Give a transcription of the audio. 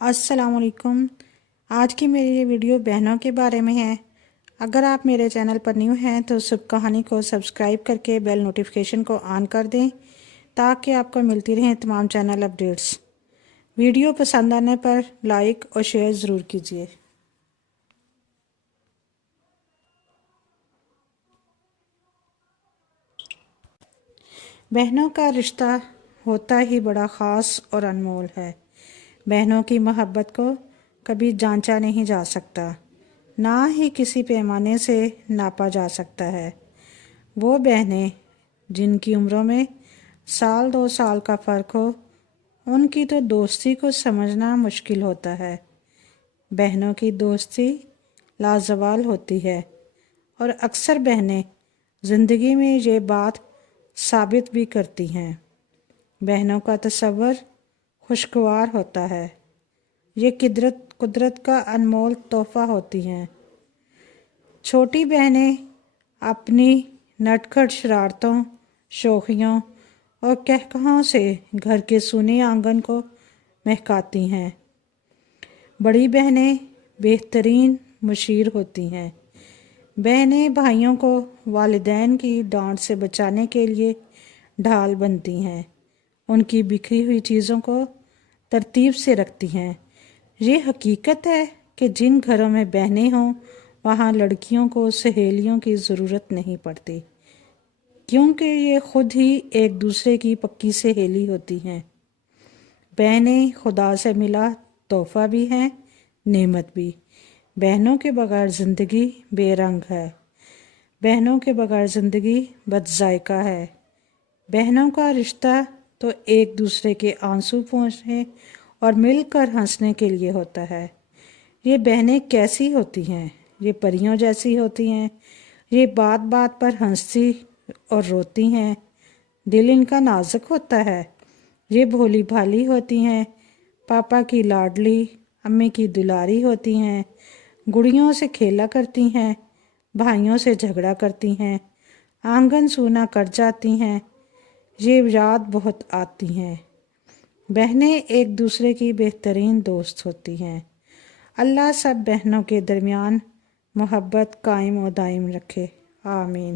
السلام علیکم۔ آج کی میری یہ ویڈیو بہنوں کے بارے میں ہے۔ اگر آپ میرے چینل پر نیو ہیں تو سب کہانی کو سبسکرائب کر کے بیل نوٹیفیکیشن کو آن کر دیں تاکہ آپ کو ملتی رہیں تمام چینل اپڈیٹس۔ ویڈیو پسند آنے پر لائک اور شیئر ضرور کیجیے۔ بہنوں کا رشتہ ہوتا ہی بڑا خاص اور انمول ہے۔ بہنوں کی محبت کو کبھی جانچا نہیں جا سکتا، نہ ہی کسی پیمانے سے ناپا جا سکتا ہے۔ وہ بہنیں جن کی عمروں میں 1-2 سال کا فرق ہو، ان کی تو دوستی کو سمجھنا مشکل ہوتا ہے۔ بہنوں کی دوستی لازوال ہوتی ہے، اور اکثر بہنیں زندگی میں یہ بات ثابت بھی کرتی ہیں۔ بہنوں کا تصور خوشگوار ہوتا ہے۔ یہ قدرت کا انمول تحفہ ہوتی ہیں۔ چھوٹی بہنیں اپنی نٹکھٹ شرارتوں، شوخیوں اور کہکہوں سے گھر کے سونے آنگن کو مہکاتی ہیں۔ بڑی بہنیں بہترین مشیر ہوتی ہیں۔ بہنیں بھائیوں کو والدین کی ڈانٹ سے بچانے کے لیے ڈھال بنتی ہیں، ان کی بکھری ہوئی چیزوں کو ترتیب سے رکھتی ہیں۔ یہ حقیقت ہے کہ جن گھروں میں بہنیں ہوں وہاں لڑکیوں کو سہیلیوں کی ضرورت نہیں پڑتی، کیونکہ یہ خود ہی ایک دوسرے کی پکی سہیلی ہوتی ہیں۔ بہنیں خدا سے ملا تحفہ بھی ہیں، نعمت بھی۔ بہنوں کے بغیر زندگی بے رنگ ہے۔ بہنوں کے بغیر زندگی بد ذائقہ ہے۔ بہنوں کا رشتہ تو ایک دوسرے کے آنسو پوچھنے اور مل کر ہنسنے کے لیے ہوتا ہے۔ یہ بہنیں کیسی ہوتی ہیں؟ یہ پریوں جیسی ہوتی ہیں۔ یہ بات بات پر ہنستی اور روتی ہیں۔ دل ان کا نازک ہوتا ہے۔ یہ بھولی بھالی ہوتی ہیں، پاپا کی لاڈلی، امی کی دلاری ہوتی ہیں، گڑیوں سے کھیلا کرتی ہیں، بھائیوں سے جھگڑا کرتی ہیں، آنگن سونا کر جاتی ہیں۔ یہ یاد بہت آتی ہیں۔ بہنیں ایک دوسرے کی بہترین دوست ہوتی ہیں۔ اللہ سب بہنوں کے درمیان محبت قائم و دائم رکھے، آمین۔